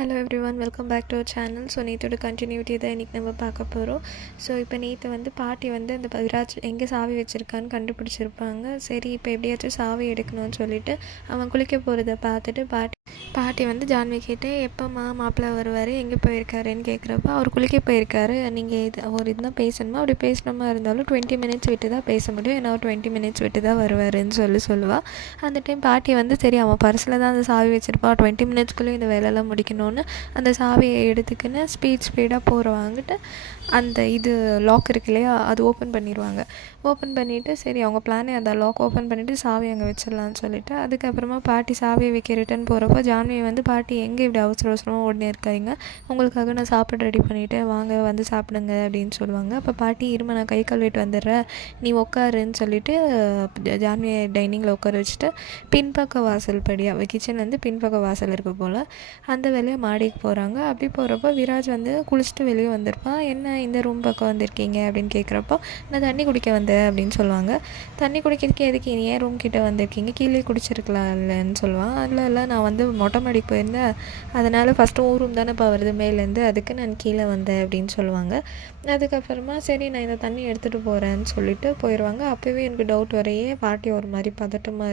Hello everyone, welcome back to our channel. So நேற்றோட continuity தான் இன்றைக்கி நம்ம பார்க்க போகிறோம். ஸோ இப்போ நேற்று பாட்டி அந்த விராஜ் எங்கே சாவி வச்சுருக்கான்னு கண்டுபிடிச்சிருப்பாங்க. சரி, இப்போ எப்படியாச்சும் சாவி எடுக்கணும்னு சொல்லிட்டு அவன் குளிக்க போகிறத பார்த்துட்டு பாட்டி ஜான்வி கிட்டே எப்போம்மா மாப்பிள்ளை வருவார், எங்கே போயிருக்காருன்னு கேட்குறப்ப அவர் குளிக்க போயிருக்காரு, நீங்கள் இதுதான் பேசணுமா, அப்படி பேசணுமா இருந்தாலும் 20 மினிட்ஸ் விட்டு தான் பேச முடியும், ஏன்னா ஒரு 20 மினிட்ஸ் விட்டு தான் வருவாருன்னு சொல்லுவாள். அந்த டைம் பாட்டி சரி அவன் பர்ஸில் தான் அந்த சாவி வச்சுருப்பான், 20 மினிட்ஸ்க்குள்ளேயும் இந்த வேலையெல்லாம் முடிக்கணும்னு அந்த சாவியை எடுத்துக்கின்னு ஸ்பீடாக போகிறவாங்கிட்டு அந்த லாக் இருக்கு இல்லையா, அது ஓப்பன் பண்ணிடுவாங்க. ஓப்பன் பண்ணிவிட்டு சரி அவங்க பிளானே அந்த லாக் ஓப்பன் பண்ணிவிட்டு சாவி அங்கே வச்சிடலான்னு சொல்லிவிட்டு அதுக்கப்புறமா பாட்டி சாவியை வைக்க ரிட்டன் போகிறப்போ ஜான்வி பாட்டி எங்கே இப்படி அவசரமாக ஓடினே இருக்காங்க, உங்களுக்காக நான் சாப்பிட ரெடி பண்ணிவிட்டு வாங்க வந்து சாப்பிடுங்க அப்படின்னு சொல்லுவாங்க. அப்போ பாட்டி இரும நான் கை கழுவிட்டு வந்துடுறேன், நீ உட்காருன்னு சொல்லிவிட்டு ஜான்வியை டைனிங்கில் உட்கார வச்சுட்டு பின்பக்க வாசல் படியாக கிச்சன்லேருந்து பின்பக்க வாசல் இருக்க போல் அந்த வேலையை மாடிக்கு போகிறாங்க. அப்படி போகிறப்போ விராஜ் குளிச்சுட்டு வெளியே வந்திருப்பான். என்ன இந்த ரூம் பக்கம் வந்திருக்கீங்க அப்படின்னு கேட்குறப்போ நான் தண்ணி குடிக்க வந்தேன் அப்படின்னு சொல்லுவாங்க. தண்ணி குடிக்கிறதுக்கு எதுக்கு நீ ஏன் ரூம் கிட்டே வந்திருக்கீங்க, கீழே குடிச்சிருக்கலாம் இல்லைன்னு சொல்லுவான். அதில் இல்லை நான் மொட்டை மாடிக்கு போயிருந்தேன், அதனால் ஃபஸ்ட்டு ரூம் தானே இப்போ வருது மேலேருந்து, அதுக்கு நான் கீழே வந்தேன் அப்படின்னு சொல்லுவாங்க. அதுக்கப்புறமா சரி நான் இந்த தண்ணி எடுத்துகிட்டு போகிறேன்னு சொல்லிட்டு போயிடுவாங்க. அப்போவே எனக்கு டவுட் வரையே பாட்டி ஒரு மாதிரி பதட்டமாக